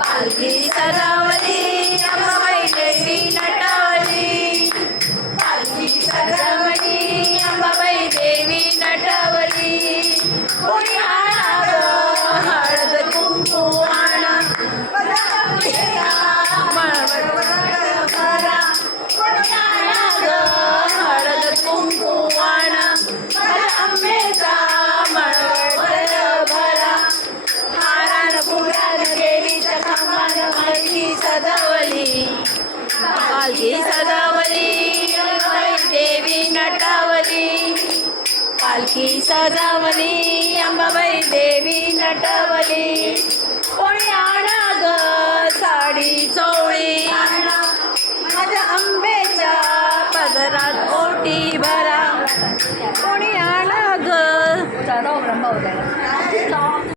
पालखी सजावली अंबाबाई देवी नटवली, पालखी सजावली अंबाबाई देवी नटवली. कोणी आणा ग हळद कुंकू आणा, मळवट भरा. कोणी आणा ग हळद कुंकू आणा, अंबेचा मळवट भरा. हारान फुलान देवीच्या खांबान पालखी सजावली, पालखी सजावली अंबाबाई देवी नटवली, पालखी सजावली अंबाबाई देवी नटवली. कोणी आणा ग साडी चोळी आणा, माझ्या आंब्याच्या पदरात ओटी भरा. कोणी आणा ग